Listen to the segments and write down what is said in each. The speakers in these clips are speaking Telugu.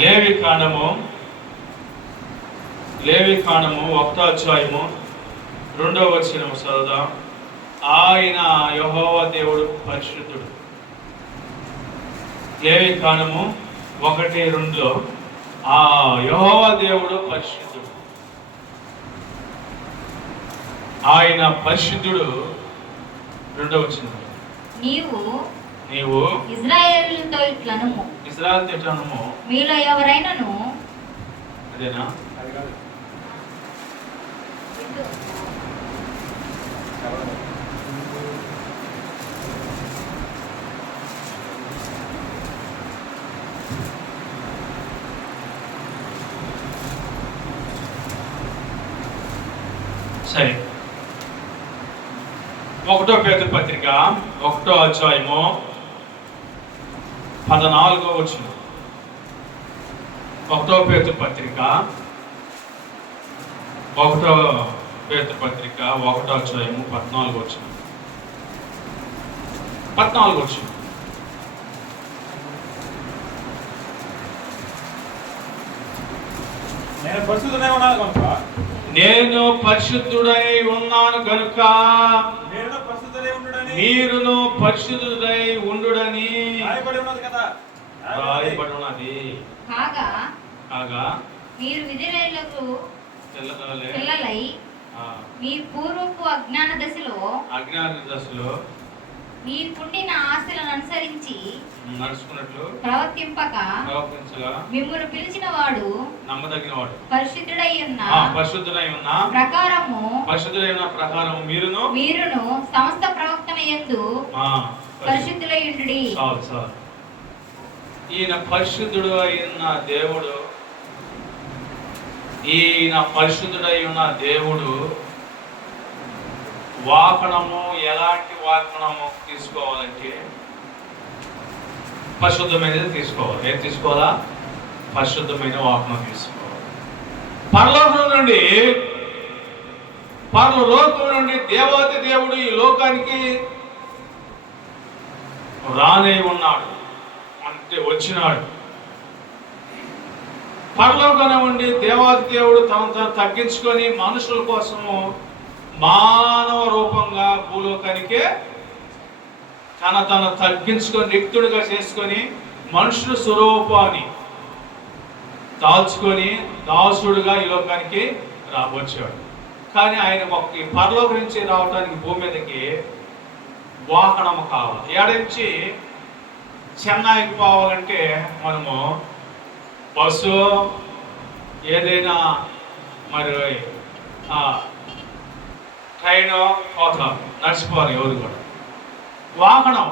లేవి కాండము 1వ అధ్యాయము 2వ వచనం చదువుదాం. ఆయన యెహోవా దేవుడు పరిశుద్ధుడు. లేవి కాండము 1:2 ఆ యెహోవా దేవుడు పరిశుద్ధుడు, ఆయన పరిశుద్ధుడు. 2వ వచనం, నీవు ఇశ్రాయేలుతో ఇట్లనుము, మీలో ఎవరైనాను అదేనా సరే. 1వ పేతురు పత్రిక 1వ అధ్యాయము 14వ వచనం. 1వ పేతురు పత్రిక 1వ అధ్యాయము 14వ వచనం. నేను పరిశుద్ధుడై ఉన్నాను గనుక మీరును పరిశుద్ధుడై ఉండుడని రాయబడి ఉన్నది. కాగా మీరు విధేయులకు పిల్లలై మీ పూర్వపు అజ్ఞాన దశలో మీకుండిన ఆశలను అనుసరించి నడుచుకున్నట్లు ప్రవర్తించగా మిమ్మును పిలిచిన వాడు నమ్మదగిన వాడు, పరిశుద్ధుడై ఉన్న ప్రకారము మీరును సమస్త ప్రవర్తన యందు పరిశుద్ధులై ఉండుడి. ఈయన పరిశుద్ధుడు అయిన దేవుడు, వాకణము ఎలాంటి వాకణము తీసుకోవాలంటే పరిశుద్ధమైనది తీసుకోవాలి. ఏం తీసుకోవాలా? పరిశుద్ధమైన వాకణం తీసుకోవాలి. పరలోకం నుండి దేవాది దేవుడు ఈ లోకానికి రానై ఉన్నాడు, అంటే వచ్చినాడు. పరలోకం నుండి దేవాది దేవుడు తను తగ్గించుకొని మనుషుల కోసము మానవ రూపంగా భూలోకానికే తను తగ్గించుకొని రిక్తుడిగా చేసుకొని మనుషుల స్వరూపాన్ని దాల్చుకొని దాసుడుగా ఈ లోకానికి వచ్చాడు. కానీ ఆయన పరలోకం నుంచి రావడానికి భూమి మీదకి వాహనము కావాలి. ఏడించి చెన్నైకి పోవాలంటే మనము బస్సు ఏదైనా మరి ట్రైన్ పోతాం, నడిచిపోవాలి. ఎవరు కూడా వాహనం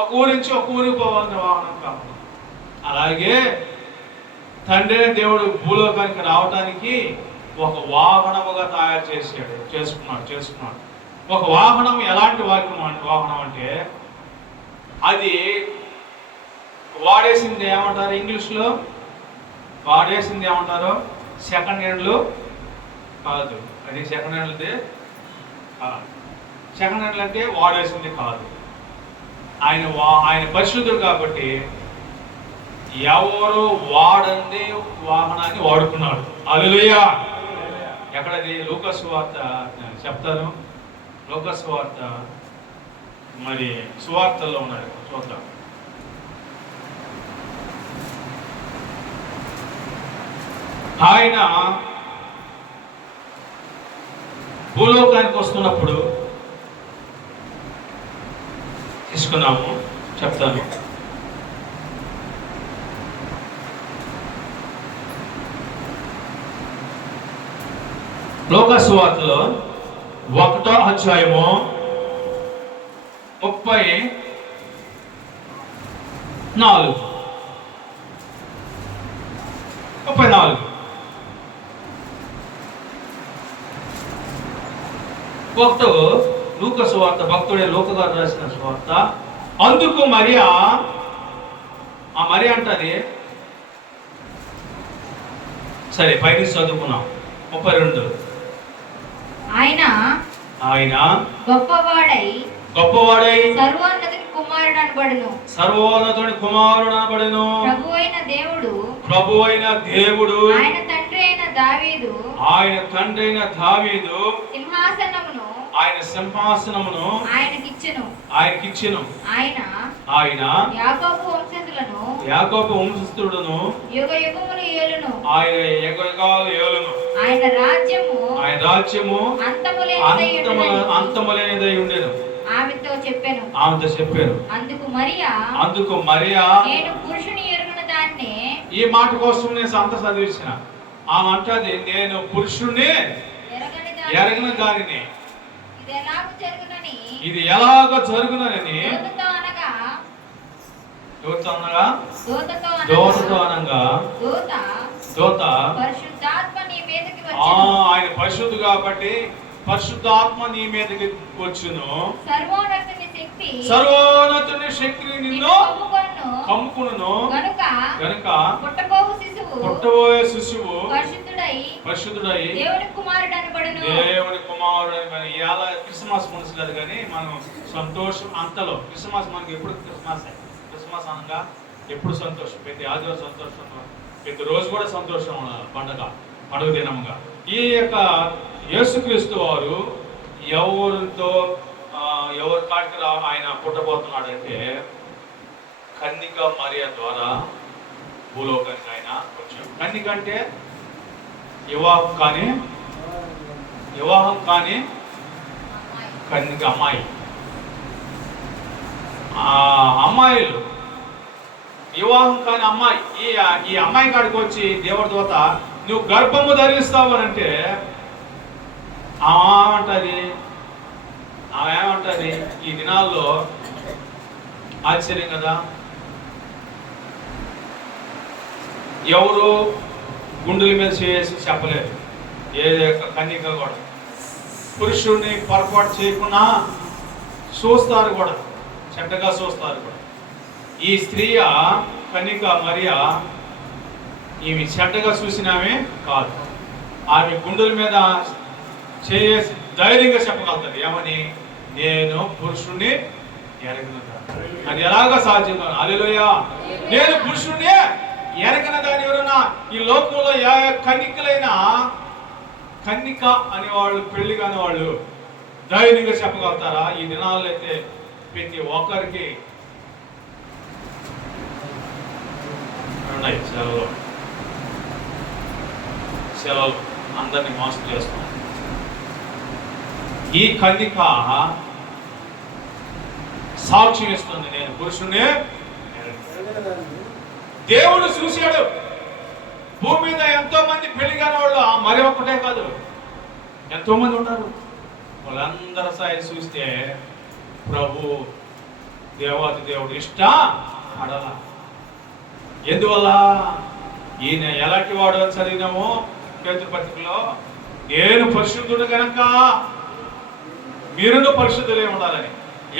ఒక ఊరి నుంచి ఒక ఊరికి పోవాలంటే వాహనం కావాలి. అలాగే తండ్రి దేవుడు భూలోకానికి రావడానికి ఒక వాహనముగా తయారు చేసుకున్నాడు. ఒక వాహనం ఎలాంటి వాహనం అంటే అది వాడేసింది ఏమంటారు ఇంగ్లీష్లో? వాడేసింది ఏమంటారు? సెకండ్ హ్యాండ్లు కాదు. అది సెకండ్ హ్యాండ్లది. సెకండ్ హ్యాండ్లు అంటే వాడేసింది కాదు. ఆయన పరిశుద్ధుడు కాబట్టి ఎవరు వాడంది వాహనాన్ని వాడుకున్నాడు. హల్లెలూయా. ఎక్కడది? లూకాసు వార్త చెప్తాను. లూకాసు వార్త మరి సువార్తల్లో ఉన్నాడు, చూద్దాం. ఆయన భూలోకానికి వస్తున్నప్పుడు తీసుకున్నాము, చెప్తాను. లూకాసు వార్తలో 1వ అధ్యాయము 34 లూకాసు వార్త భక్తుడే లూకా గారు రాసిన సువార్త. అందుకు మరియా, ఆ మరియా అంటది, సరే పైకి చదువుకున్నాం. 32 ఆయన గొప్పవాడై సర్వోన్నతుని కుమారుడు అనబడెను. ప్రభువైన ప్రభు అయిన దేవుడు ఆయన తండ్రి అయిన దావీదు సింహాసనమును ఆయనకిచ్చెను. ఆయన యాకోబు వంశస్థులను యుగయుగములు ఏలును. ఆయన యుగయుగాలు ఏలును. ఆయన రాజ్యము అంతములేనిదై ఉండెను. ఆమెతో చెప్పాను. అందుకు మరియా నేను పురుషుని ఎరుగున దాన్ని. ఈ మాట కోసం నేను సంత చదివించిన. ఆమె అంటది, నేను పురుషుణ్ణి ఎరగని దానిని, ఇది ఎలాగో జరుగునని దూతతో అనగా దూత ఆయన పరిశుద్ధు కాబట్టి పరిశుద్ధాత్మ నీ మీదకి వచ్చును. సర్వోన్నతుని శక్తిని నిన్ను కమ్ముకును. గనుక పుట్టబోయే శిశువు పరిశుద్ధుడై దేవుని కుమారుడు అని. ఇవాళ క్రిస్మస్ మనసులేదు కానీ మనం సంతోషం అంతలో. క్రిస్మస్ మనకి ఎప్పుడు క్రిస్మస్ అనగా ఎప్పుడు సంతోషం. ప్రతి ఆదివారం సంతోషం, ప్రతి రోజు కూడా సంతోషం పండుగ దినముగా. ఈ యొక్క యేసుక్రీస్తు వారు ఎవరి కాడికి ఆయన పుట్టబోతున్నాడంటే కన్నిక మరియ ద్వారా భూలోకానికి ఆయన వచ్చాడు. కన్నిక అంటే వివాహం కానీ కన్నిక అమ్మాయి. అమ్మాయిలు వివాహం కాని అమ్మాయి. ఈ అమ్మాయి కాడికి వచ్చి దేవుడి దూత నువ్వు గర్భము ధరిస్తావు అని అంటే ఆమె ఏమంటది? ఈ దినాల్లో ఆశ్చర్యం కదా, ఎవరు గుండెల మీద చేసి చెప్పలేరు. ఏ కన్యక కూడా పురుషుడిని పొరపాటు చేయకుండా చూస్తారు కూడా, చెడ్డగా చూస్తారు కూడా. ఈ స్త్రీ కన్యక మరియా ఈమె చెడ్డగా చూసినామే కాదు. ఆమె గుండెల మీద చేసి ధైర్యంగా చెప్పగలుగుతుంది. ఏమని? నేను పురుషుణ్ణి ఎరగనదా. అది ఎలాగా సాధ్యం? హల్లెలూయా. నేను పురుషుణ్ణి ఎరగన దాని ఎవరన్నా ఈ లోకంలో కన్నికలైనా కన్నిక అనేవాళ్ళు, పెళ్లి కాని వాళ్ళు ధైర్యంగా చెప్పగలుగుతారా? ఈ దినాల్లో అయితే ప్రతి ఒక్కరికి ఉన్నాయి సెలవులు అందరినీ మోసం చేస్తున్నాం. ఈ కన్నిక సాక్ష్యం ఇస్తుంది, నేను పురుషుణ్ణి. దేవుడు చూశాడు. భూమి మీద ఎంతో మంది పెళ్లి కాని వాళ్ళు మరి ఒక్కటే కాదు, ఎంతో మంది ఉన్నారు. వాళ్ళందరి స్థాయి చూస్తే ప్రభు దేవాది దేవుడు ఇష్టపడాల. ఎందువల్ల? ఈయన ఎలాంటి వాడు అని చదివినాము పేతురు పత్రికలో. నేను పరిశుద్ధుడు కనుక మీరును పరిశుద్ధులే ఉండాలని.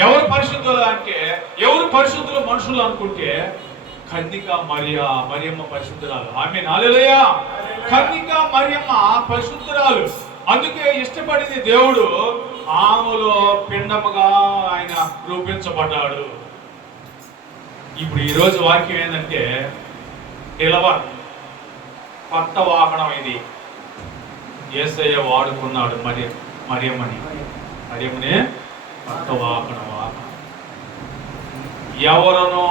ఎవరు పరిశుద్ధులు అంటే, ఎవరు పరిశుద్ధులు మనుషులు అనుకుంటే కన్నిక మరియమ్మ పరిశుద్ధురాలు. ఆమేన్, హల్లెలూయా. కన్నిక మరియమ్మ పరిశుద్ధురాలు. అందుకే ఇష్టపడింది దేవుడు. ఆమెలో పిండముగా ఆయన రూపించబడ్డాడు. ఇప్పుడు ఈరోజు వాక్యం ఏంటంటే డెలవర్, కొత్త వాహనం. ఇది యేసయ్య వాడుకున్నాడు మరియమ్మని కొత్త వాహనం. ఎవరనో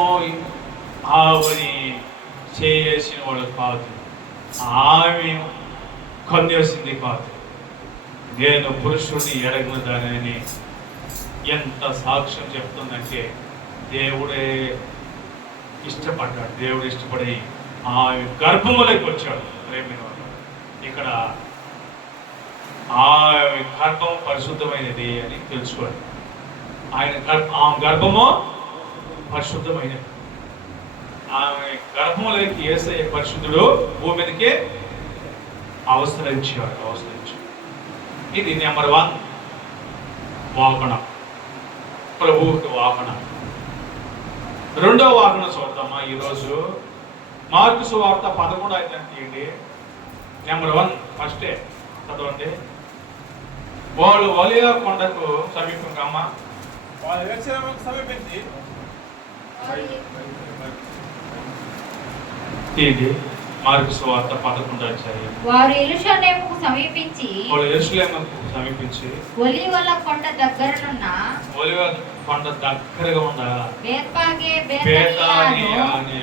ఆవిని చేసిన వాళ్ళు కాదు, ఆమె కన్నేసింది కాదు. నేను పురుషుడిని ఎరగిన దానిని ఎంత సాక్ష్యం చెప్తుందంటే దేవుడే ఇష్టపడ్డాడు. దేవుడు ఇష్టపడి ఆమె గర్భములోకి వచ్చాడు. ప్రేమిన ఇక్కడ ఆమె గర్భం పరిశుద్ధమైనది అని తెలుసుకోండి. ఆమె గర్భము పరిశుద్ధమైనది. ఆమె గర్భంలోకి యేసయ్య పరిశుద్ధుడు భూమి మీదకి అవసరించాడు. ఇది నెంబర్ 1 వాహనం, ప్రభువుకి వాహనం. రెండవ వాహనం చూద్దామా ఈరోజు. మార్కు సువార్త 11 తీయండి. నెంబర్ 1 ఫస్టే చదవండి. వాళ్ళు ఒలివ కొండకు సమీపంగా సమీపించి మార్కు సువార్త 11వ అధ్యాయం. వారు యెరూషలేముకు సమీపించి వాళ్ళు యెరూషలేముకు సమీపించి ఒలీవల కొండ దగ్గరనున్న ఒలీవ కొండ దగ్గరగా ఉన్న బేత్పాగే బేతానియా బేతనియాను అనే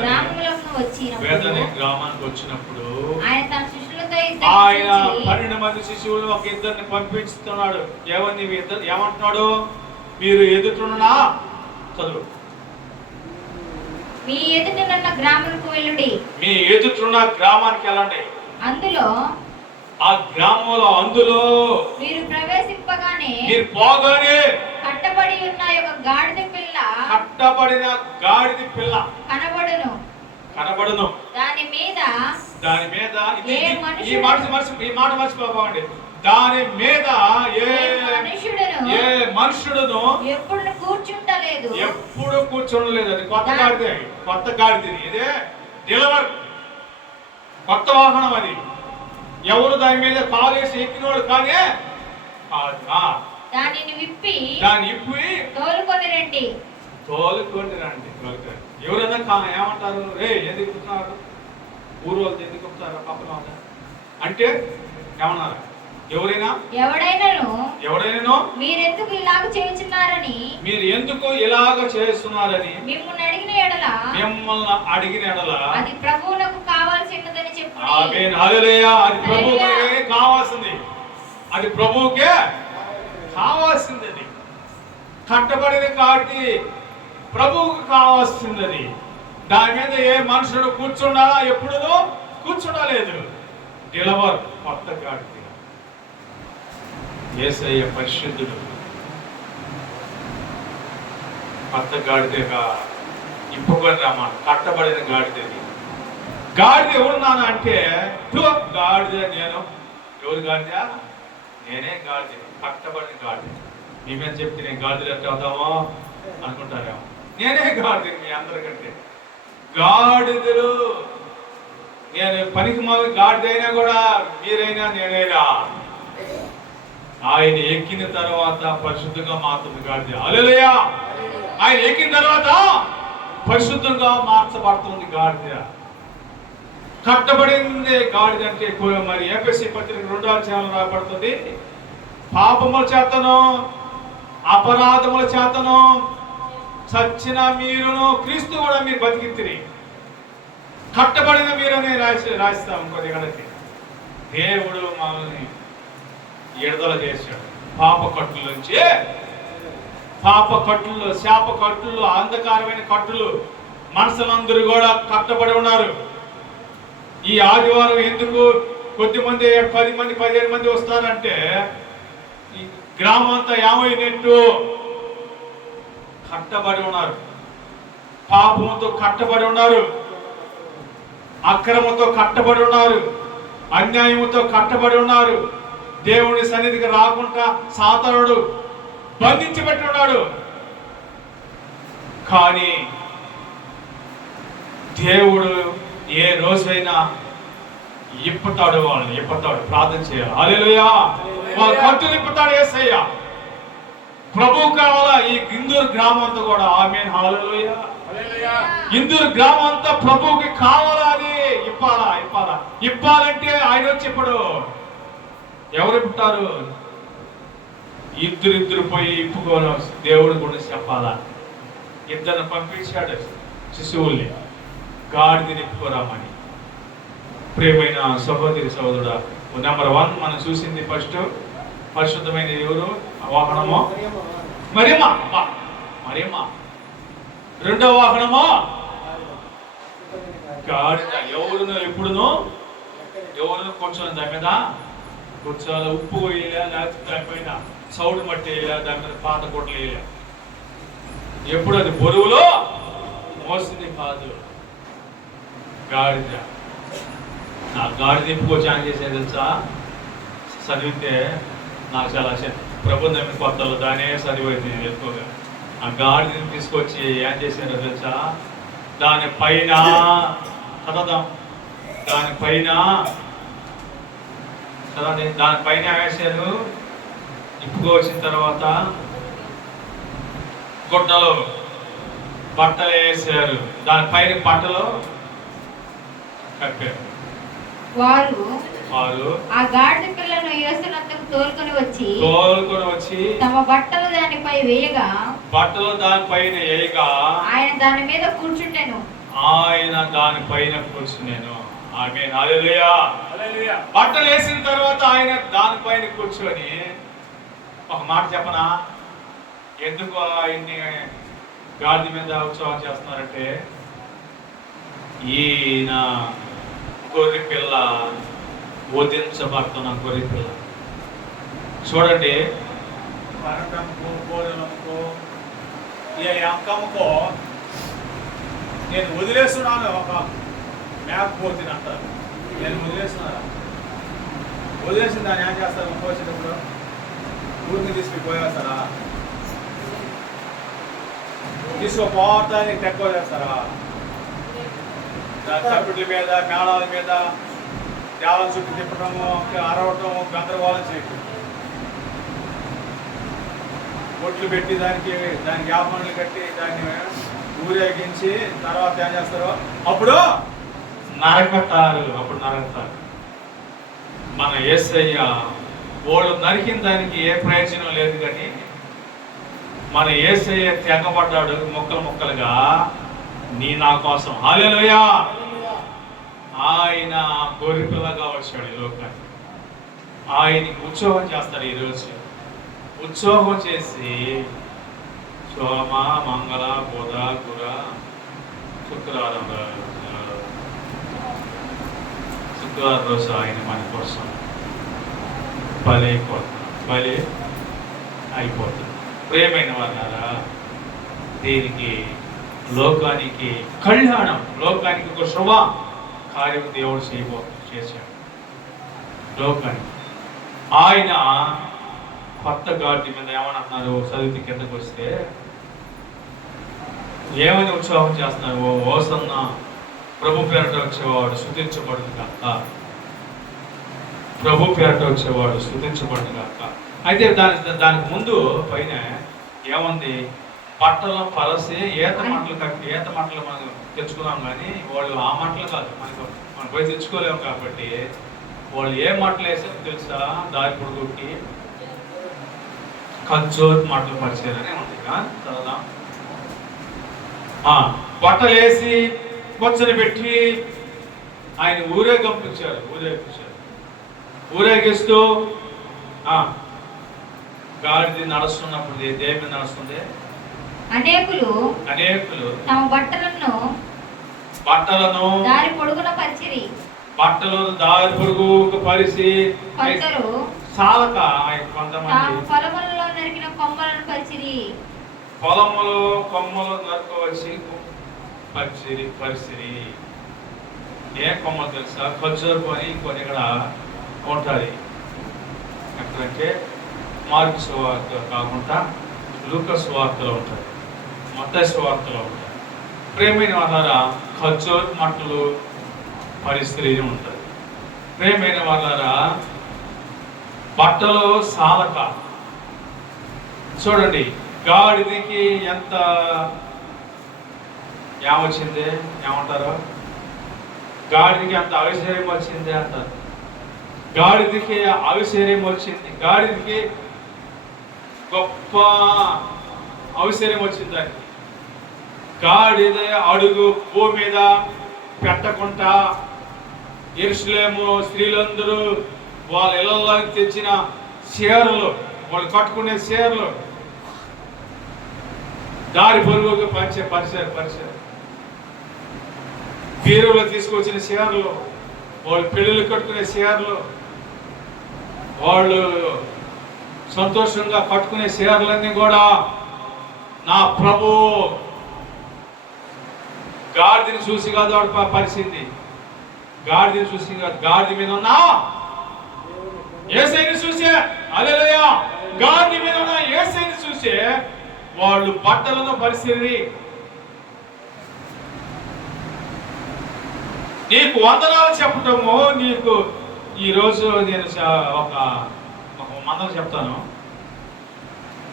గ్రామములకు వచ్చినప్పుడు బేతని గ్రామానికి వచ్చినప్పుడు ఆయన తన శిష్యులతో ఆయన ఇద్దరిని 12 మంది శిష్యులు ఒక ఇద్దరిని పంపిస్తున్నాడు. ఏమని ఇద్దరు ఏమంటున్నాడు? మీరు ఎదుటిన్నా చదువు. మీ ఎదుటనున్న గ్రామములకు వెళ్ళుడి. మీ ఎదుటిన్న గ్రామానికి వెళ్ళండి. అందులో ఆ గ్రామంలో అందులో మీరు ప్రవేశింపగానే మీరు పోగానే కట్టబడి ఉన్న ఒక గాడిద పిల్ల కట్టబడిన గాడిద పిల్ల కనబడును. దాని మీద ఈ మాట మర్చిపోకండి. దాని మీద ఏ మనుషుడును ఎప్పుడు కూర్చుంటలేదు. ఎప్పుడు కూర్చోలేదు. అది కొత్త గాడిద. ఇదే డెలివర్ కొత్త వాహనం. అది ఎవరు దాని మీద కాలేసి ఎక్కినోడు కానీ దానిని విప్పి తోలుకొని రండి. ఎవరైనా ఏమంటారు? రే ఎందుకు చెప్తున్నారు? ఊరు వాళ్ళు ఎందుకు చెప్తారు? పక్కన వాళ్ళు అంటే ఏమన్నారు? ఎవడైనాను మీరెందుకు ఇలాగ చేస్తున్నారని మిమ్మల్ని అడిగిన ఎడల అది ప్రభువునకు కావాల్సినదని చెప్పు. ఆమేన్, హల్లెలూయా. అది ప్రభువుకే కావాల్సింది. అది ప్రభువుకే కావాల్సింది. కట్టబడిన గాడిద ప్రభువుకు కావాల్సింది. దాని మీద ఏ మనుషుడు కూర్చుండాలా? ఎప్పుడు కూర్చుండలేదు. డెలివర్ కొత్త గాడిద. యేసయ్య పరిశుద్ధుడు. కొత్త గాడిదగా ఇప్పుకొని రమ్మా. కట్టబడిన గాడిదది. గాడిద ఎవరున్నాను అంటే గాడిద నేను. ఎవరు గాడిద? నేనే గాడిద. కట్టబడిన గాడిద. మేమేం చెప్తే నేను గాడిదలు ఎట్లా అవుతామో అనుకుంటారేమో. నేనే గాడిద. మీ అందరికంటే గాడిదలు. నేను పనికి మొదలు గాడిద అయినా కూడా మీరైనా నేనైనా ఆయన ఎక్కిన తర్వాత పరిశుద్ధంగా మారుతుంది గాడిద. హల్లెలూయా. ఆయన ఎక్కిన తర్వాత పరిశుద్ధంగా మార్చబడుతుంది గాడిద. కట్టబడింది గాడిద అంటే మరి ఎఫెసీ పత్రిక 2వ అధ్యాయంలో రాబడుతుంది. పాపముల చేతను అపరాధముల చేతను చచ్చిన మీరును క్రీస్తు కూడా మీరు బతికిత్తిరి. కట్టబడిన మీరనే రాస్తాం. ఇంకొద్ది గడకి దేవుడు మమ్మల్ని విడుదల చేశాడు పాప కట్టుల నుంచి. పాప కట్టులు, శాప కట్టులు, అంధకారమైన కట్టులు మనసులందరూ కూడా కట్టబడి ఉన్నారు. ఈ ఆదివారం ఎందుకు కొద్దిమంది 10 మంది 15 మంది వస్తారంటే ఈ గ్రామం అంతా ఏమైనట్టు కట్టబడి ఉన్నారు. పాపంతో కట్టబడి ఉన్నారు. అక్రమంతో కట్టబడి ఉన్నారు. అన్యాయంతో కట్టబడి ఉన్నారు. దేవుని సన్నిధికి రాకుండా సాతానుడు బంధించి పెట్టి ఉన్నాడు. కానీ దేవుడు ఏ రోజైనా ఇప్పుతాడు. వాళ్ళని ఇప్పుతాడు. ప్రార్థన చేయాలి. హల్లెలూయా. వాళ్ళ కట్టులు ఇప్పుతాడు యేసయ్య. ప్రభు కావాలా ఈ ఇందూరు గ్రామం అంతా కూడా. ఆమేన్, హల్లెలూయా. ఇందూరు గ్రామం అంతా ప్రభువుకి కావాలా. అది ఇప్పాలంటే ఆయన వచ్చి ఇప్పుడు ఎవరు పుట్టారు? ఇద్దరు పోయి ఇప్పుకోను. దేవుడు కూడా చెప్పాలా. ఇద్దరు పంపించాడు శిశువుల్ని గాడిదని ఇప్పుకోరామని. ప్రియమైన సహోదరి సహోదరుడా, నెంబర్ 1 మనం చూసింది ఫస్ట్ పరిశుద్ధమైన ఎవరు? వాహనము మరియమ్మ. రెండవ వాహనము గాడిద. ఎవరును ఎప్పుడును కూర్చొని దాని మీద కూర్చోాలి. ఉప్పు వేయలే, లేకపోతే దానిపైన సౌడు మట్టి వేయలే, దాని మీద పాత కొట్లు వేయలే. ఎప్పుడు అది బరువులో మోసింది కాదు. గాడిద. నా గాడిద ఎప్పుకోవచ్చు అని చేసేది తెలుసా? చదివితే నాకు చాలా ప్రభుత్వం నమ్మిన కొత్తలో దానే చదివైంది ఎక్కువగా. ఆ గాడిదని తీసుకొచ్చి ఏం చేశారో తెలుసా? దానిపైన దానిపైన వేసారు. ఇప్పుకో వచ్చిన తర్వాత గుడ్డలు బట్టలు వేసారు. దానిపైన బట్టలు కప్పారు. వారు వారు ఆ గాడిద పిల్లను యేసునందుకు తోలుకొని వచ్చి తమ బట్టలు దానిపై వేయగా ఆయన దాని మీద కూర్చుండెను. ఆమేన్, హల్లెలూయా. బట్టలు వేసిన తర్వాత ఆయన దానిపైన కూర్చొని ఒక మాట చెప్పనా, ఎందుకు ఆయన్ని గాడిద మీద ఉత్సవం చేస్తున్నారంటే, ఈయన గొర్రె పిల్ల, వధించబడుతున్న గొర్రె పిల్ల. చూడండి, మరణంకో భోజనంకో ఈ అంకముకో నేను వదిలేస్తున్నాను. ఒక మేకపోతిని అంటారు, నేను వదిలేస్తున్నాను. వదిలేసిన దాన్ని ఏం చేస్తారు? పోసేటప్పుడు ఊరికి తీసుకుపోయేస్తారా? తీసుకోపోతానికి తక్కువ చేస్తారా? చప్పుట్ల మీద, మేళాల మీద, దేవాల చుట్టూ తిప్పడము, అరవటము, గందరగోళం చేయటం, బొట్లు పెట్టి దానికి వ్యాపారాలు కట్టి దాన్ని ఊరేగించి తర్వాత ఏం చేస్తారు? అప్పుడు నరకతారు. మన యేసయ్య వాళ్ళు నరికిన దానికి ఏ ప్రయోజనం లేదు, కానీ మన యేసయ్య తెగబడ్డాడు ముక్కలు ముక్కలుగా నీ నా కోసం. హల్లెలూయా. ఆయన గొర్రె పిల్లగా వచ్చాడు ఈ లోకానికి. ఆయనకి ఉత్సవం చేస్తాడు. ఈరోజు ఉత్సవం చేసి సోమ, మంగళ, బుధ, గుర, శుక్రవారం రోజు ఆయన మన కోసం బలి అయిపోతుంది. ప్రేమైన వాళ్ళారా, దీనికి లోకానికి కళ్యాణం, లోకానికి ఒక శుభ కార్యం దేవుడు చేశాడు. లోకానికి ఆయన కొత్త గాడి మీద ఏమనంటున్నారు? చదివితే కిందకు వస్తే ఏమని ఉత్సవం చేస్తున్నారు? ఓసన్న, ప్రభు పేరట వచ్చేవాడు స్తుతించబడును గాక, ప్రభు పేరట వచ్చేవాడు స్తుతించబడును గాక. అయితే దానికి ముందు పైన ఏముంది? బట్టలు పరసి ఈత మట్టలు మనం తెచ్చుకున్నాం, కానీ వాళ్ళు ఆ మట్టలు కాదు, మనం పోయి తెచ్చుకోలేము. కాబట్టి వాళ్ళు ఏ మట్టలు వేసారో తెలుసా? దారి పొడుగుకి ఖర్జూర్ మట్టలు పరిచారని ఉంది కదా. బట్టలు వేసి కొచ్చని పెట్టి ఆయన ఊరేగించారు. ఊరేగిస్తూ గాడిద నడుస్తున్నప్పుడు దేని నడుస్తుంది? అనేకులు తమ బట్టలను దారి పొడుగున పరిచిరి. బట్టలు దారి పొడుగు పరిచి సాలక కొంతమంది పొలములలో నరికిన కొమ్మలను పరిచిరి. పొలములో కొమ్మలు నరకవచ్చి పరిచిరి. ఏ కొమ్మలు తెలుసా? ఖర్జూరపు అని కొన్ని ఇక్కడ ఉంటుంది. ఎక్కడంటే మార్కు సువార్త కాకుండా లూకా సువార్తలో ఉంటుంది, మత్తయి సువార్తలో ఉంటుంది. ప్రేమైన వాళ్ళారా, ఖర్జూరపు మట్టలు పరిస్థితి ఉంటుంది. ప్రేమైన వాళ్ళారా, బట్టలు సాలక. చూడండి, గాడిదకి ఎంత ఏమొచ్చింది? ఏమంటారు? గాడిదకి ఎంత అవిశర్యం వచ్చింది అంటారు. గాడిదకి అవిశర్యం వచ్చింది. గాడిదకి గొప్ప అవిశర్యం వచ్చింది. దానికి గాడిద అడుగు భూమి మీద పెట్టకుండా యెరూషలేము స్త్రీలందరూ వాళ్ళ ఇళ్లలో తెచ్చిన చీరలు, వాళ్ళు కట్టుకునే చీరలు దారి పొరుగుకు పరిచారు. బీరులో తీసుకొచ్చిన చీరలు, వాళ్ళు పెళ్ళిళ్ళు కట్టుకునే చీరలు, వాళ్ళు సంతోషంగా కట్టుకునే చీరలన్నీ కూడా నా ప్రభు గాడిదని చూసి కాదు వాడు పరిచింది. గాడిదని చూసి కాదు, గాడిద మీద ఉన్నా యేసయ్యని చూసే. హల్లెలూయా. గాడిద మీద ఉన్న యేసయ్యని చూసే వాళ్ళు బట్టలను పరిస్థితి. నీకు వందనాలు చెప్పటము, నీకు ఈరోజు నేను ఒక మందం చెప్తాను,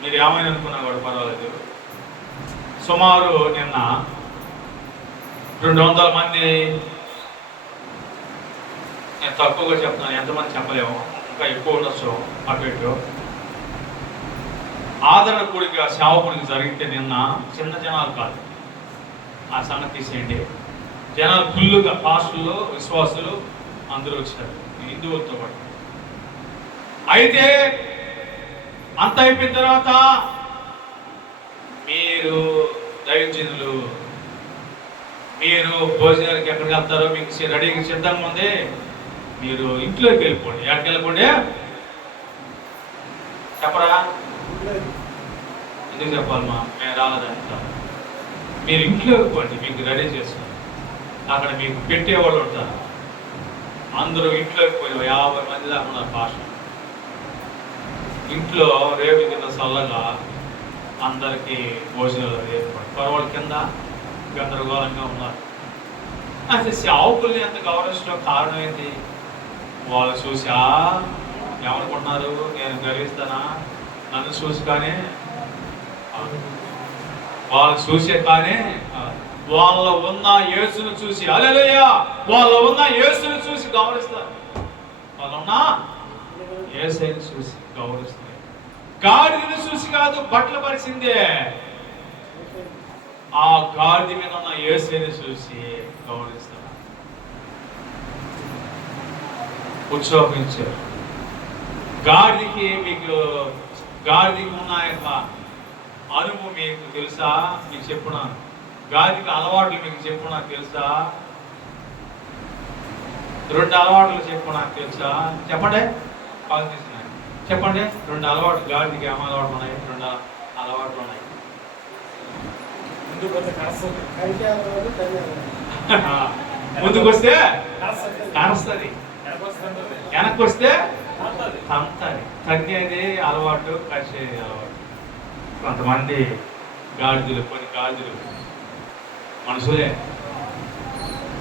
మీరు ఏమైనా అనుకున్నా కూడా పర్వాలేదు. సుమారు నిన్న 200 మంది నేను తక్కువగా చెప్తున్నాను, ఎంతమంది చెప్పలేము, ఇంకా ఎక్కువ ఉండొచ్చు అటు ఇటు. ఆదరణ కూడిక సేవకుడికి జరిగితే నిన్న చిన్న జనాలు కాదు, ఆ సంగతి తీసేయండి. జనాలు ఫుల్లుగా పాస్టులు, విశ్వాసులు అందరూ వచ్చారు, హిందువులతో పాటు. అయితే అంత అయిపోయిన తర్వాత మీరు దైవజనులు మీరు భోజనాలకి ఎక్కడికి వెళ్తారో మీకు రెడీగా సిద్ధంగా ఉంది, మీరు ఇంట్లోకి వెళ్ళిపోండి. ఎక్కడికి వెళ్ళిపోండి చెప్పరా? ఎందుకు చెప్పాలమ్మా, మేము రాలేదంటాం. మీరు ఇంట్లోకి పోండి, మీకు రెడీ చేస్తాం, అక్కడ మీకు పెట్టేవాళ్ళు ఉంటారు. అందరూ ఇంట్లోకి పోయి 50 మంది దాకా ఉన్నారు భాష. ఇంట్లో రేపు కింద చల్లగా అందరికీ భోజనాలు ఏర్పడి పర్వాళ్ళ కింద గందరగోళంగా ఉన్నారు. అయితే సేవకుల్ని ఎంత గౌరవించడం కారణం ఏంటి? వాళ్ళు చూసి ఏమనుకుంటున్నారు, నేను గర్విస్తానా, నన్ను చూసి కానీ వాళ్ళు చూసే కానీ వాళ్ళ ఉన్న యేసును చూసి హల్లెలూయా, వాళ్ళ ఉన్న యేసును చూసి గౌరవిస్తారు. వాళ్ళ ఉన్న యేసుని చూసి గౌరవిస్తారు. గాడిదని చూసి కాదు బట్టలు పరిచిందే, ఆ గాడిద మీద ఉన్న యేసుని చూసి గౌరవిస్తారు, ఉత్సవించారు. గాడిదకి ఉన్న యొక్క అనుభవం మీకు తెలుసా? మీకు చెప్పున్నాను. గాడికి అలవాట్లు మీకు చెప్పు నాకు తెలుసా? 2 అలవాట్లు చెప్పు నాకు తెలుసా? చెప్పండి, కాల్ చేసినాయి చెప్పండి. 2 అలవాట్లు గాడికి ఏం అలవాట్లు ఉన్నాయి? 2 అలవాట్లు ఉన్నాయి. ముందుకు వస్తే కరుస్తుంది, వెనక్కి వస్తే తంతది. తగ్గేది అలవాటు, కలిసేది అలవాటు. కొంతమంది గాడిదలు, కొన్ని గాడిదలు మనసులే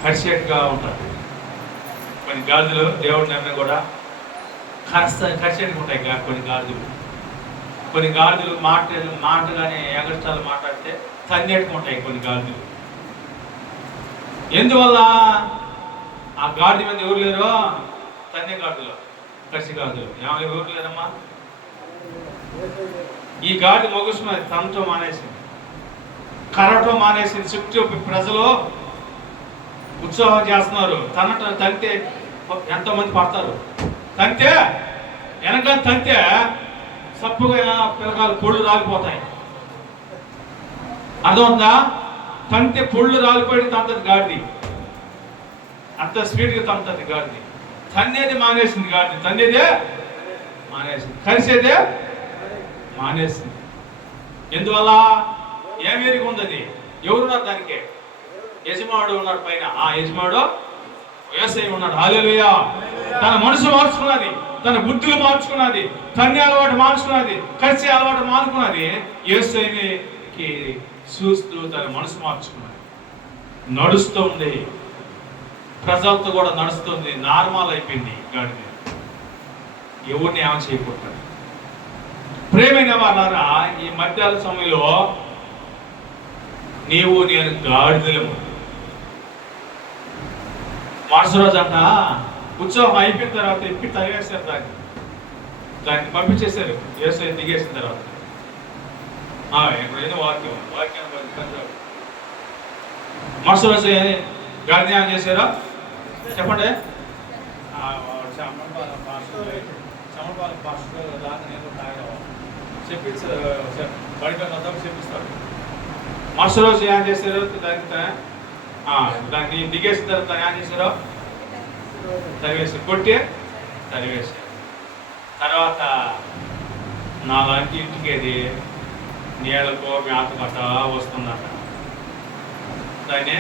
కరిసేట్టుగా ఉంటారు. కొన్ని గాడిదలు దేవుడి నిర్ణయం కూడా కరిసేట్టుగా ఉంటాయి. కొన్ని గాడిదలు, కొన్ని గాడిదలు మాటగానే ఎగస్టాలు మాట్లాడితే తన్నేట్టుగా ఉంటాయి కొన్ని గాడిదలు. ఎందువల్ల? ఆ గాడిద మీద ఎవరు లేరు? తన్నే గాడిదలు, కరిసి గాడిదలు ఏమైనా ఎవరు లేరమ్మా? ఈ గాడిద మొగుసుకున్నది, తనతో మానేసింది, కరవటం మానేసింది. చుట్టూ ప్రజలు ఉత్సాహం చేస్తున్నారు. తంతే ఎంతోమంది పడతారు. తంతే వెనక తంతే సప్పుగా పిల్లకాయలు పొళ్ళు రాలిపోతాయి. అర్థమవుతుందా? తంతే పొళ్ళు రాలిపోయి తంతది గాడిది, అంత స్పీడ్గా తంతది గాడిది. తన్నేది మానేసింది గాడిది, తన్నేదే మానేసింది, కలిసేదే మానేసింది. ఎందువల్ల? ఏమేరికి ఉంది అది? ఎవరున్నారు దానికి? యజమానుడు ఉన్నాడు పైన. ఆ యజమానుడు యేసయ్య ఉన్నాడు. హల్లెలూయా. తన మనసు మార్చుకున్నది, తన బుద్ధులు మార్చుకున్నది, తన్ని అలవాటు మార్చుకున్నది, కలిసే అలవాటు మానుకున్నది. యేసయ్యకి చూస్తూ తన మనసు మార్చుకున్నది, నడుస్తుంది, ప్రజలతో కూడా నడుస్తుంది. నార్మల్ అయిపోయింది గాడిద, ఎవరిని ఏమో చేయకూడదు. ప్రేమైన వాళ్ళారా, ఈ మధ్యాహ్న సమయంలో నీవు నేను గాడిదలము. మరుసటి రోజు అంట ఉత్సవం అయిపోయిన తర్వాత ఎప్పి తరివేశారు, దాన్ని పంపించేశారు. యేసయ్య దిగేసిన తర్వాత ఎక్కడైనా వాక్యం మరుసటి రోజు గాడిద ఏం చేశారో చెప్పండి. చెప్పిస్తారు. మరుసటి రోజు ఏం చేశారు? దాన్ని దిగేసిన తర్వాత ఏం చేశారో తరివేశారు, కొట్టి తరివేశారు. తర్వాత నాలాంటి ఇంటికి అది నీళ్ళకో మేత గట్ట వస్తుందట. దాన్ని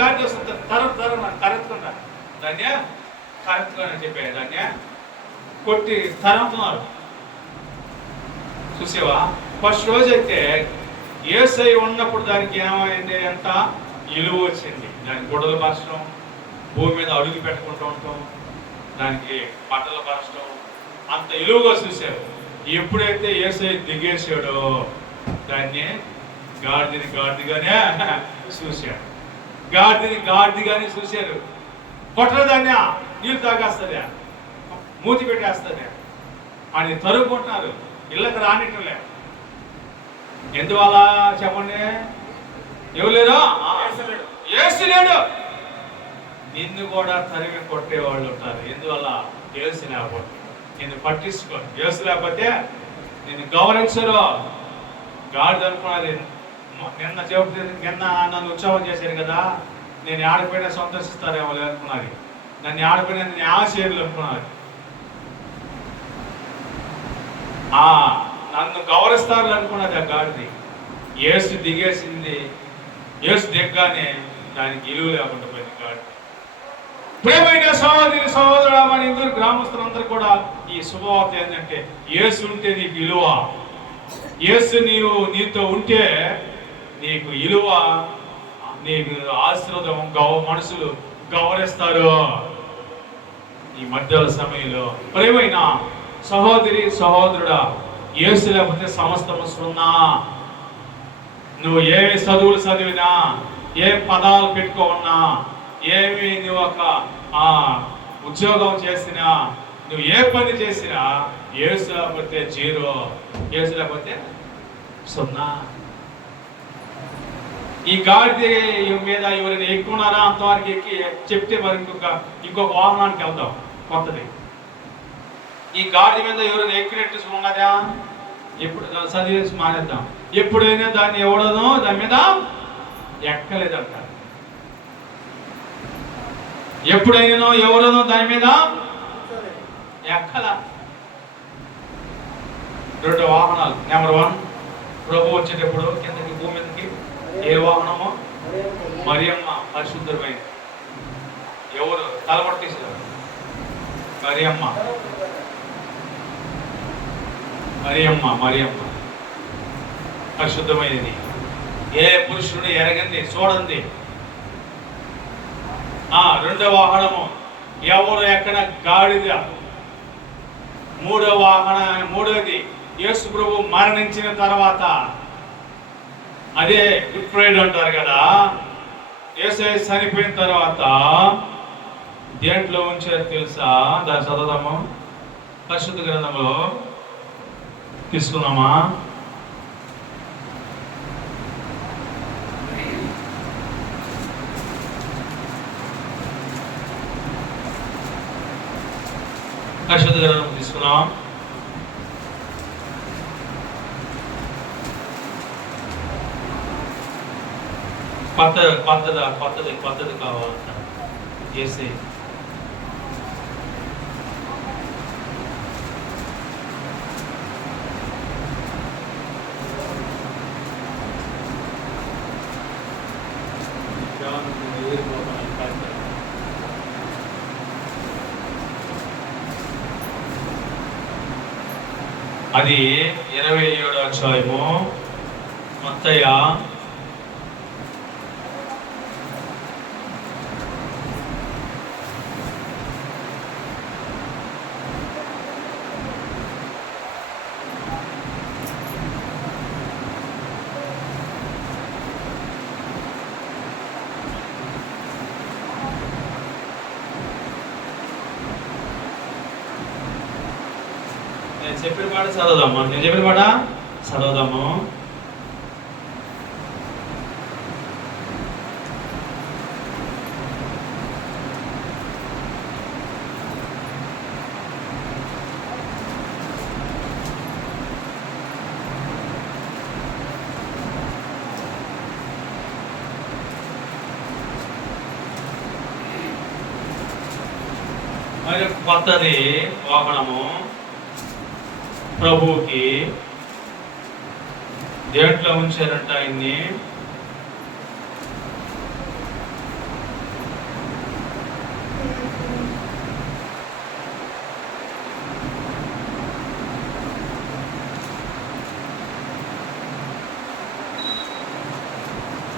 గాడి వస్తుంది, కరెత్తుకుంటా దాన్ని కరెత్తుకొని చెప్పే దాన్ని కొట్టి తరుముతున్నారు. చూసేవా? ఫస్ట్ రోజు అయితే యేసయ్య ఉన్నప్పుడు దానికి ఏమైంది? ఎంత విలువ వచ్చింది. దానికి గొడవలు పరచడం, భూమి మీద అడుగు పెట్టుకుంటూ ఉంటాం, దానికి బట్టలు పరచడం, అంత విలువగా చూశారు. ఎప్పుడైతే యేసయ్య దిగేసాడో దాన్ని గాడిదగానే చూశాడు. గాడిదగానే చూశారు. కొట్టరు దాన్ని, నీళ్ళు తాగేస్తుందా, మూతి పెట్టేస్తుందా అని తరుముకుంటున్నారు, ఇళ్ళకి రానిటలే. ఎందువల్ల చెప్పండి? ఎవరు లేరు? యేసు లేడు. నిన్ను కూడా తరిమి కొట్టేవాళ్ళు ఉంటారు. ఎందువల్ల? యేసు లేకపోతే. నిన్ను పట్టించుకో. యేసు లేకపోతే నిన్ను గౌరవించరు. గాడిద అనుకున్నది నిన్న చెబుతుంది, నిన్న నన్ను ఉత్సవం చేశారు కదా, నేను ఆడిపోయినా సంతోషిస్తారేమో అనుకున్నది, నన్ను ఆడిపోయినా నేను ఆశలు అనుకున్నది. నన్ను గౌరవిస్తారు అనుకున్నది ఆ గాడిది. యేసు దిగేసింది, యేసు దిగ్గానే దానికి ఇలువ లేకుండా పోయింది గాడిది. ప్రేమైన సహోదరి సహోదర, మన ఇందరు గ్రామస్తులందరూ కూడా ఈ శుభవార్త ఏంటంటే, యేసు ఉంటే నీకు విలువ. యేసు నీతో ఉంటే నీకు విలువ, నీకు ఆశీర్వాదం, మనుషులు గౌరవిస్తారు. ఈ మధ్యాహ్న సమయంలో ప్రేమైన సహోదరి సహోదరుడా, యేసు లేకపోతే సమస్తము సున్నా. నువ్వు ఏమి చదువులు చదివినా, ఏం పదాలు పెట్టుకోవన్నా, ఏమి నువ్వు ఒక ఉద్యోగం చేసినా, నువ్వు ఏ పని చేసినా యేసు లేకపోతే జీరో, యేసు లేకపోతే సున్నా. ఈ గాడిద మీద ఎవరైనా ఎక్కున్నారా అంతవరకు ఎక్కి చెప్తే మరి ఇంకొక వాహనానికి వెళ్దాం కొత్తది. ఈ గాడిద మీద ఎవరైనా ఎక్కినట్టు ఉన్నదా? ఎప్పుడు చదివేసి మానేద్దాం. ఎప్పుడైనా దాన్ని ఎవడనో దాని మీద ఎక్కలేదంట. ఎప్పుడైనా ఎవడనో దాని మీద ఎక్కల. రెండు వాహనాలు. నెంబర్ 1, ప్రభు వచ్చేటప్పుడు కిందకి భూమి మీదకి ఏ వాహనమో? మరియమ్మ పరిశుద్ధమైన. ఎవరు తలపట్టేసారు? మరియమ్మ. పరిశుద్ధమైనది. ఏ పురుషుడు ఎరగంది, చూడండి. రెండో వాహనము ఎవరు ఎక్కడ? గాడిద. మూడోది యేసు ప్రభు మరణించిన తర్వాత, అదే గుడ్ ఫ్రైడే అంటారు కదా, యేసు చనిపోయిన తర్వాత దేంట్లో ఉంచారు తెలుసా? దాని చదవదాము. పరిశుద్ధ గ్రంథంలో తీసుకున్నామా? పరిశుద్ధ గ్రంథం తీసుకున్నాం. కొత్తది కావాలంట. చేసి అది 27వ అధ్యాయము. మత్తయ్య చెప్పిన మాట చదవదాము. నేను చెప్పిన మాట చదవదాము. మరి కొత్తది వాహనము ప్రభువుకి దేంట్లో ఉంచారంట ఆయన్ని?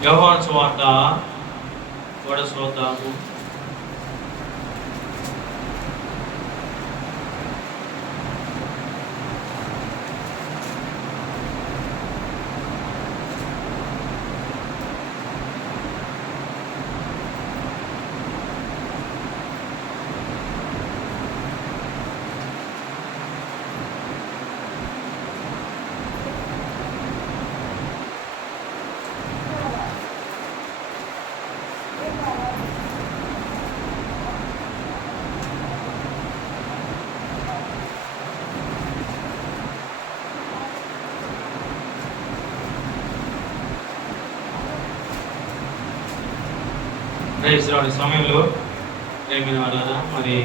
యోహాను సువార్త కూడా చూద్దాము. ప్రైజ్రాడు సమయంలో ప్రేమిన వాళ్ళరా మరి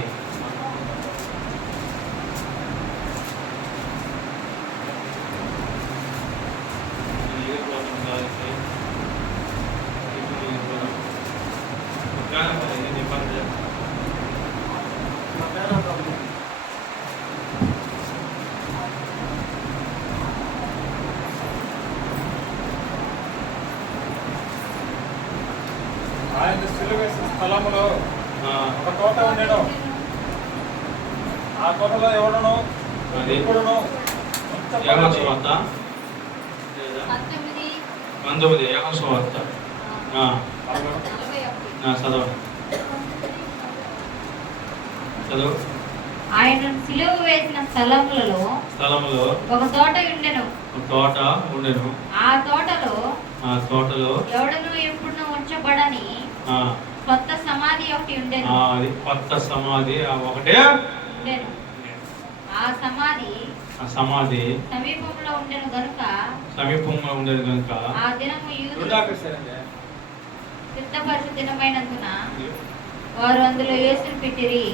ఆయన సిలువేసిన స్థలములో ఒక తోట ఉండేను. ఆ తోటలో ఎవడను ఎప్పుడును యెహోషువార్త 19 యెహోషువార్త చదువు. ఆయన సిలువ వేసిన స్థలములలో ఒక తోట ఉండెను. ఆ తోటలో ఎవడను ఎప్పుడును ఉంచబడని కొత్త సమాధి ఒకటి ఉండెను. అది కొత్త సమాధి ఒకటే ఉండెను. ఆ సమాధి సమీపంలో ఉండెను గనుక ఆ దినము యూదులు సిద్ధపరచు దినమైనందున వారు అందులో యేసును పెట్టిరి.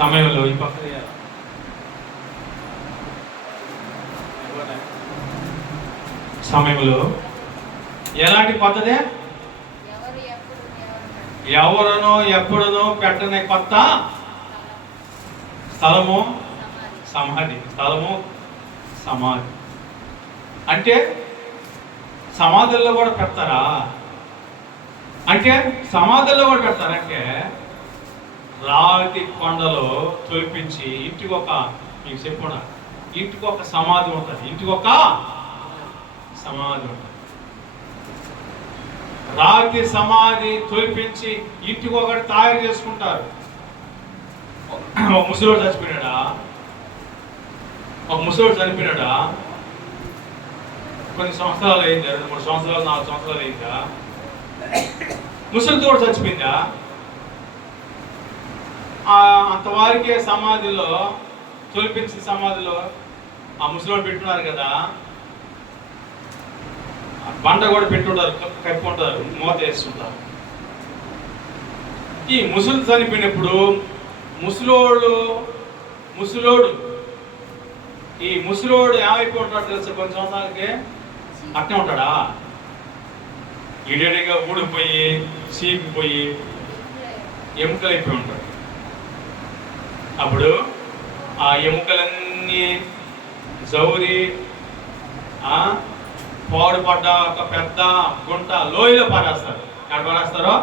సమయంలో ఈ పక్క సమయంలో ఎలాంటి కొత్తదే ఎవరునో ఎప్పుడునో పెట్టని కొత్త స్థలము సమాధి అంటే సమాధుల్లో కూడా పెడతారా? అంటే సమాధుల్లో కూడా పెడతారంటే రాతి కొండలో తొలిపించి ఇంటికి ఒక మీకు చెప్పున్నా ఇంటికి ఒక సమాధి ఉంటుంది. రాతి సమాధి తొలిపించి ఇంటికి ఒకటి తయారు చేసుకుంటారు. ఒక ముసలోడు చనిపోయినాడా కొన్ని సంవత్సరాలు అయిందా, 2-3 సంవత్సరాలు 4 సంవత్సరాలు అయిందా, ముసలితో కూడా చచ్చిపోయిందా? అంతవారికే సమాధిలో తొలిపించిన సమాధిలో ఆ ముసలోడు పెట్టున్నారు కదా, బండ కూడా పెట్టుంటారు, కప్పుకుంటారు, మూత వేస్తుంటారు. ఈ ముసలి చనిపోయినప్పుడు ముసలోడు ఏమైపోయి ఉంటాడు తెలుసా? కొన్ని సంవత్సరాలకి అట్నే ఉంటాడా? ఇడేడిగా ఊడిపోయి చీకిపోయి ఎముకలు అయిపోయి ఉంటాడు. అప్పుడు ఆ ఎముకలన్నీ జౌరి పాడుపడ్డ ఒక పెద్ద గుంట లోయలో పారేస్తారు. ఎక్కడ పారేస్తారో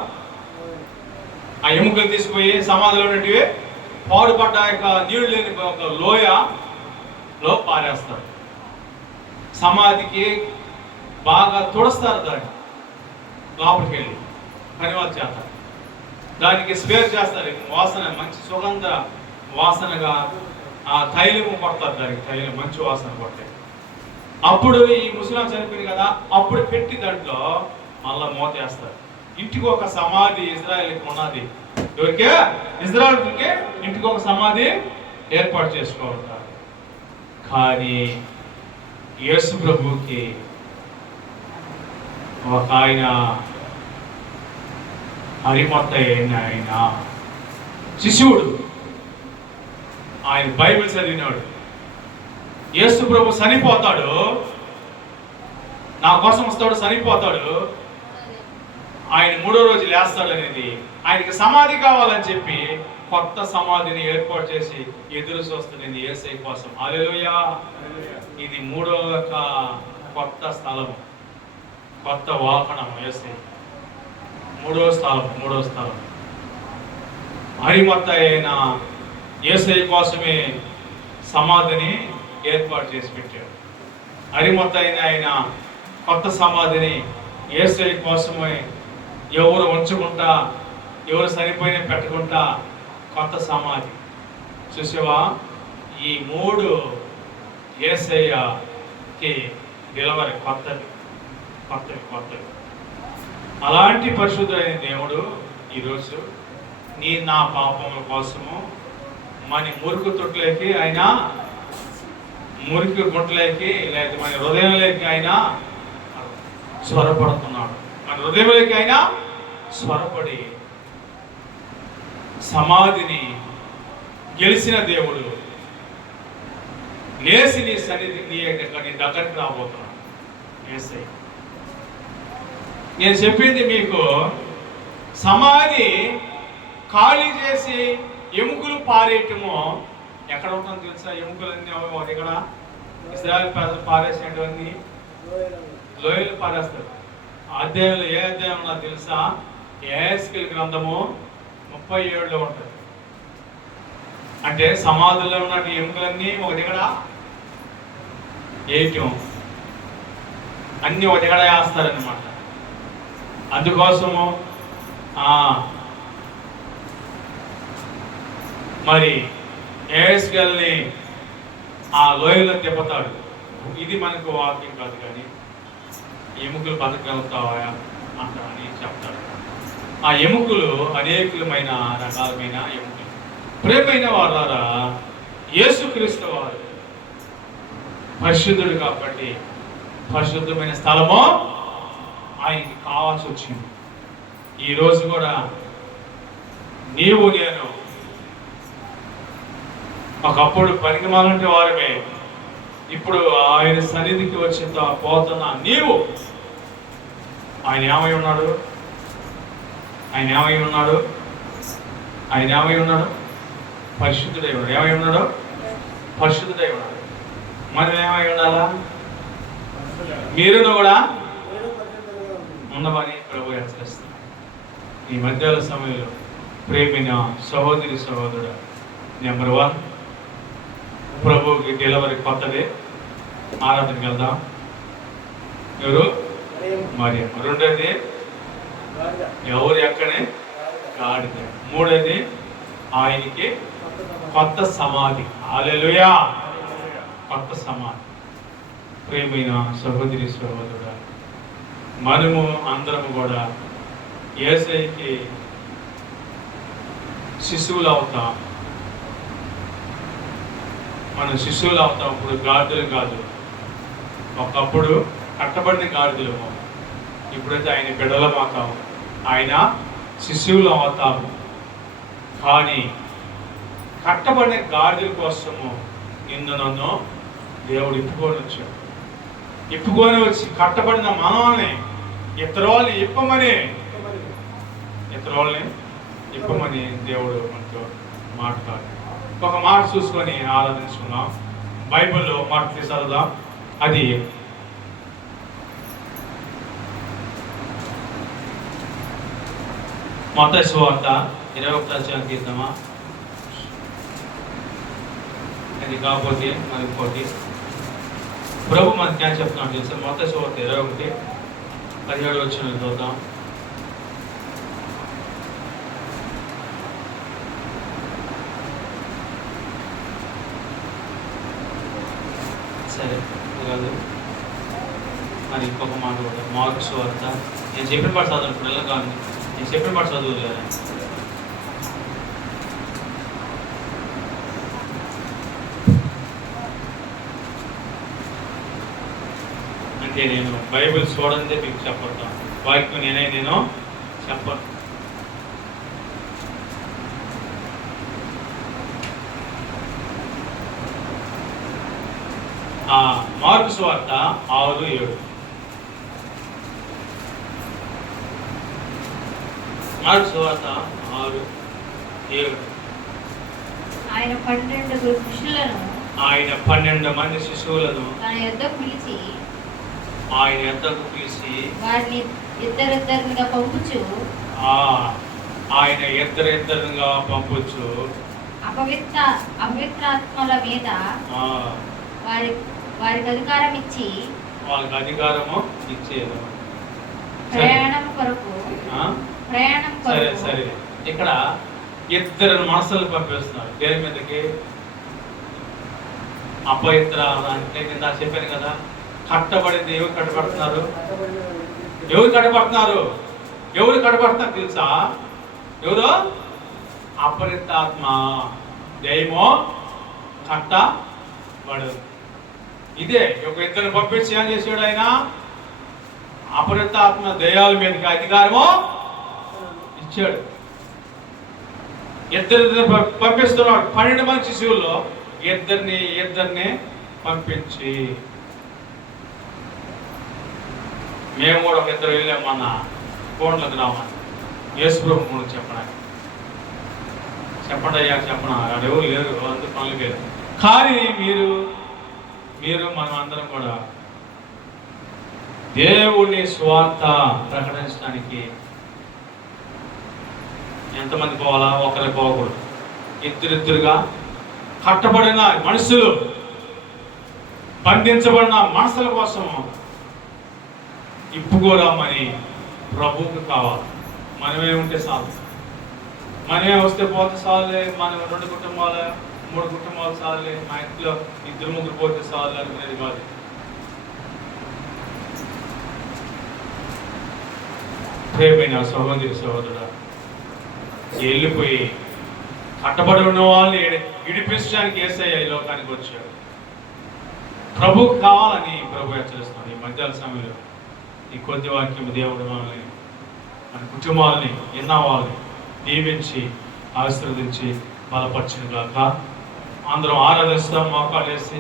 ఆ ఎముకలు తీసుకుపోయి సమాధిలో ఉన్నటివి పాడుపడ్డ యొక్క నీళ్లు లేని ఒక లోయలో పారేస్తారు. సమాధికి బాగా తుడుస్తారు, దాన్ని లోపలికి వెళ్ళి పనివాళ్ళు చేస్తారు, దానికి స్పేర్ చేస్తారు, వాసన మంచి సుగంధ వాసనగా ఆ తైలము కొడతారు, దానికి తైలం మంచి వాసన కొట్టాయి. అప్పుడు ఈ ముస్లిం చనిపోయింది కదా, అప్పుడు పెట్టి దాంట్లో మళ్ళా మూత వేస్తారు. ఇంటికి ఒక సమాధి ఇజ్రాయెల్కి ఉన్నది. ఎవరికే? ఇజ్రాయెల్కి ఇంటికి ఒక సమాధి ఏర్పాటు చేసుకోవాలి. కానీ యేసు ప్రభుకి ఒక ఆయన హరిమొత్త ఆయన శిష్యుడు, ఆయన బైబిల్ చదివినాడు. యేసు ప్రభు చనిపోతాడు, నా కోసం వస్తాడు, చనిపోతాడు, ఆయన 3వ రోజు లేస్తాడు అనేది, ఆయనకి సమాధి కావాలని చెప్పి కొత్త సమాధిని ఏర్పాటు చేసి ఎదురు చూస్తుంది యేసయ్య కోసం. హల్లెలూయా! ఇది 3వ కొత్త స్థలం, కొత్త వాహనం. యేసయ్య 3వ స్థలం హరిమొత్త అయిన యేసయ్య కోసమే సమాధిని ఏర్పాటు చేసి పెట్టాడు. హరిమొత్త అయిన ఆయన కొత్త సమాధిని యేసయ్య కోసమే ఎవరు ఉంచుకుంటా, ఎవరు చనిపోయిన పెట్టకుండా కొత్త సమాధి. చూసావా? ఈ 3 యేసయ్యకి డెలివరీ కొత్తది. అలాంటి పరిశుద్ధుడైన దేవుడు ఈరోజు నా పాపముల కోసము మన మురికి తొట్టులోకి ఆయన, మురికి గుంటలోకి లేదా మన హృదయంలోకి ఆయన స్వరపడుతున్నాడు. మన హృదయంలోకి ఆయన స్వరపడి సమాధిని గెలిచిన దేవుడు లేచి నీ సన్నిధి నీ దగ్గరికి రాబోతున్నాడు. యేసయ్య, నేను చెప్పింది మీకు, సమాధి ఖాళీ చేసి ఎముకలు పారేయటము ఎక్కడ ఉంటుందో తెలుసా? ఎముకలన్నీ ఇక్కడ ఇశ్రాయేలు ప్రజలు పారేసేటువంటి లోయలు పారేస్తారు. అధ్యాయంలో ఏ అధ్యాయం ఉన్నదో తెలుసా? యెహెజ్కేలు గ్రంథము 37లో ఉంటుంది. అంటే సమాధుల్లో ఉన్న ఎముకలన్నీ ఒక దగ్గర వేయటం, అన్నీ ఒక దగ్గర వేస్తారనమాట. అందుకోసము మరి యెహెజ్కేలుని ఆ లోయలో తిప్పుతాడు. ఇది మనకు వాక్యం కాదు, కానీ ఎముకలు బతకగలుగుతావా అని చెప్తాడు. ఆ ఎముకలు అనేకమైన రకాలమైన ఎముకలు. ప్రియమైన వారారా, యేసుక్రీస్తు వారు పరిశుద్ధుడు కాబట్టి పరిశుద్ధమైన స్థలము ఆయనకి కావాల్సి వచ్చింది. ఈరోజు కూడా నీవు నేను ఒకప్పుడు పనికిమాలంటే వారమే, ఇప్పుడు ఆయన సన్నిధికి వచ్చి పోతున్న నీవు, ఆయన ఏమై ఉన్నాడు? ఆయన ఏమై ఉన్నాడు? ఆయన ఏమై ఉన్నాడు? పరిశుద్ధుడై ఉన్నాడు. ఏమై ఉన్నాడు? పరిశుద్ధుడై ఉన్నాడు. మనం ఏమై ఉండాలా? మీరును కూడా ఉండమని ప్రభు హెచ్చరిస్తున్నాడు. ఈ మధ్యాహ్న సమయంలో ప్రేమైన సహోదరి సహోదరుడు, నెంబర్ 1, ప్రభుకి డెలివరీ కొత్తది, ఆరాధనకి వెళ్దాం. ఎవరు? మరియ. రెండోది ఎవరు ఎక్కడే? గాడిద. మూడోది ఆయనకి కొత్త సమాధి. హల్లెలూయా! కొత్త సమాధి. ప్రేమైన సహోదరి సహోదరుడు, మనము అందరము కూడా యేసయ్యకి శిశువులు అవుతాం. మనం శిశువులు అవుతాం. ఇప్పుడు గాడిదలు కాదు, ఒకప్పుడు కట్టబడిన గాడిదలు. ఇప్పుడైతే ఆయన బిడ్డలం అవుతాము, ఆయన శిశువులు అవుతాము. కానీ కట్టబడిన గాడిదల కోసము నిన్ను నన్ను దేవుడు ఇప్పుకొని వచ్చాడు. ఇప్పుకొని వచ్చి కట్టబడిన మనల్ని ఇతరుల్ని ఇప్పమని దేవుడు మనతో మాట్లాడు. ఒక మాట చూసుకొని ఆరాధించుకున్నాం. బైబిల్లో మాట తీసుకుందాం. అది మత్తయి సువార్త 21వ అధ్యాయం తీద్దామా? అది కాకపోతే మనకి పోటీ ప్రభు మనకి ఏం చెప్తున్నాడు తెలుసా? మత్తయి సువార్త 21:17 వచ్చిన చూద్దాం. సరే కాదు, మరి ఇంకొక మాట కూడా మార్కు సువార్త. నేను చెప్పిన పాటు చదువు పిల్లలు కాదు, నేను చెప్పిన పాటు చదువులేదా? అంటే నేను బైబిల్ చూడండి మీకు చెప్పొద్దాం, వాక్యం నేను చెప్పను. మార్కు సువార్త 6:7. మార్కు సువార్త 6:7. ఆయన 12 శిష్యులను, ఆయన 12 మంది శిశువులను తన యొద్దకు పిలిచి వారిని ఇద్దరిద్దరుగా పంపుచు, ఆయన ఇద్దరిద్దరుగా పంపుచు అపవిత్రాత్మల మీద వారికి అధికారం ఇచ్చి, వాళ్ళకి అధికారము ఇచ్చేది ప్రయాణం కొరకు. సరే ఇక్కడ ఇద్దరు మనసులు పంపిస్తున్నారు. దేని మీదకి? అపవిత్ర అంటే కింద చెప్పాను కదా, కట్టబడింది. ఎవరు కట్టబడుతున్నారు? ఎవరు కట్టబడుతున్నారు తెలుసా? ఎవరు? అపవిత్రాత్మ. దయ్యమో కట్టబడదు. ఇదే ఒక ఇద్దరిని పంపించి ఏం చేసాడు ఆయన? అపరితాత్మ దయ్యాల మీదకి అధికారము ఇచ్చాడు. ఇద్దరు పంపిస్తున్నాడు. 12 మంది శిశువుల్లో ఇద్దరిని పంపించి, మేము కూడా ఒక ఇద్దరు వెళ్ళాం మన కోండ్ల గ్రామాన్ని యేసుప్రభు గురించి చెప్పండి అయ్యా చెప్పనా, ఎవరు లేరు, అందరూ పనులు లేరు. కానీ మీరు మనం అందరం కూడా దేవుని స్వార్థ ప్రకటించడానికి ఎంతమంది పోవాలా? ఒకరికి పోకూడదు. ఇద్దరిద్దరుగా కట్టబడిన మనుషులు, బంధించబడిన మనసుల కోసం ఇప్పుకోరామని ప్రభువుకు కావాలి. మనమే ఉంటే చాలు, మనమే వస్తే పోతే చాలులే, మనం 2 కుటుంబాలు 3 కుటుంబాలు చాలులే, మా ఇంట్లో 2-3 పోతే చాలు అనుకునేది కాదు. ప్రేమైన సహోదరి సహోదరుడా, వెళ్ళిపోయి కట్టబడి ఉన్న వాళ్ళని విడిపించడానికి యేసయ్య ఈ లోకానికి వచ్చాడు. ప్రభువుకు కావాలని ప్రభు హెచ్చరిస్తున్నాడు. ఈ మధ్యాహ్న సమయంలో ఈ కొద్ది వాక్యం దేవుడు మనల్ని, మన కుటుంబాలని, ఎన్న వాళ్ళని దీవించి ఆశీర్వదించి బలపరిచిన గాక. అందరం ఆరాధిస్తాం, మోకాలు వేసి.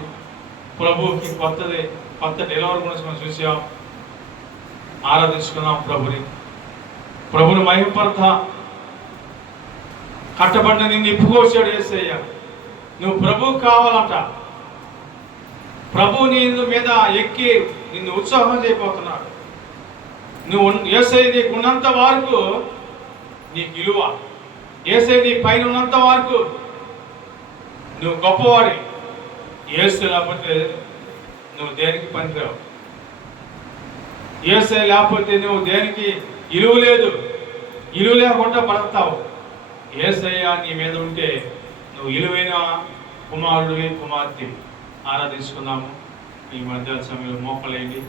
ప్రభువుకి కొత్త డెలివరీ గురించి మనం చూసాం, ఆరాధించుకున్నాం. ప్రభుని మహిమపడతా. కట్టబడిన నిన్ను ఇప్పుకోసాడు యేసయ్య. నువ్వు ప్రభువు కావాలంట. ప్రభు నీ మీద ఎక్కి నిన్ను ఉత్సాహం చేయబోతున్నాడు. నువ్వు యేసయ్య నీకు ఉన్నంత వరకు నీకు విలువ. యేసయ్య నీ పైన ఉన్నంత వరకు నువ్వు గొప్పవాడి. యేసు లేకపోతే నువ్వు దేనికి పనికిరావు. యేసయ్య లేకపోతే నువ్వు దేనికి విలువ లేదు. విలువ లేకుండా బ్రతావు. యేసయ్య నీ మీద ఉంటే నువ్వు విలువైన కుమారుడివి, కుమార్తె. ఆరాధించుకున్నాము. ఈ మధ్యాహ్న సమయంలో మోకలేండి.